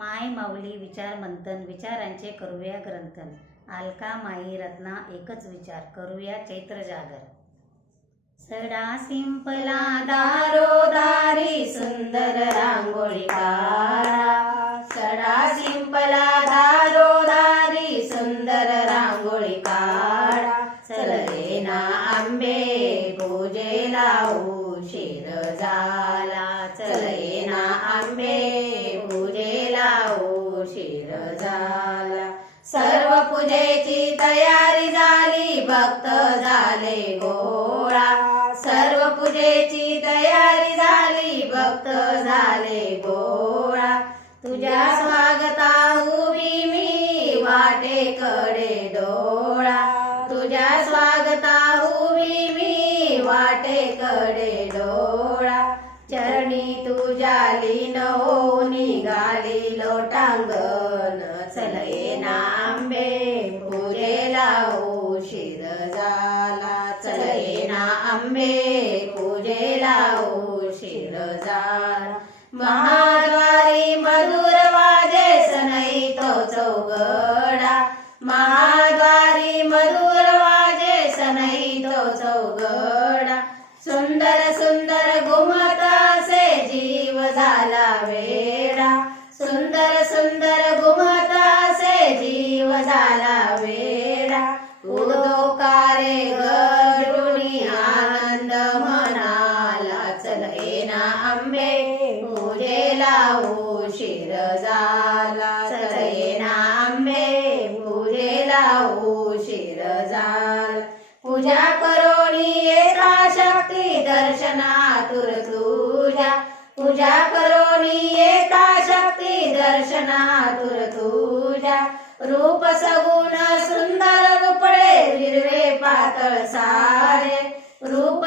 माय माऊली विचार मंथन, विचारांचे करूया ग्रंथन. अलका माई रत्ना एकच विचार, करूया चैत्र जागर. सडा सिंपला दारोदारी सुंदर रांगोळी काढा. सडा सिंपला दारोदारी सुंदर रांगोळी काढा. चल ना आंबे पूजेला उशीर झाला. चल ना आंबे पूजेला उशीर झाला. सर्व पूजेची तयारी झाली, भक्त झाले गोळा. सर्व पूजेची तयारी झाली, भक्त झाले गोळा. तुझ्या स्वागता उभी मी वाटेकडे डोळा. तुझ्या स्वागता उभी मी वाटेकडे डोळा. चरणी तुझ्या लीन हो निघाली लोटांगण. चल ना आंबे पूजेला उशीर झाला. चल ना आंबे पूजेला उशीर झाला. महाद्वारी मधुर वाजे सनई तो चौघडा. महाद्वारी मधुर वाजे सनई तो चौघडा. सुंदर सुंदर घुमत असे जीव झाला वेडा. सुंदर सुंदर घुमत असे जीव झाला वेडा. उदोकारे गरुणी आनंद मनाला. चल ना आंबे पूजेला उशीर झाला. चल ना आंबे पूजेला उशीर झाला. पूजा करोनी येता शक्ती दर्शनातुर तुझ्या. पूजा करोनी येता शक्ती दर्शनातुर तुझ्या. रूप सगुण सुंदर रूपडे हिरवे पातळ सारे. रूप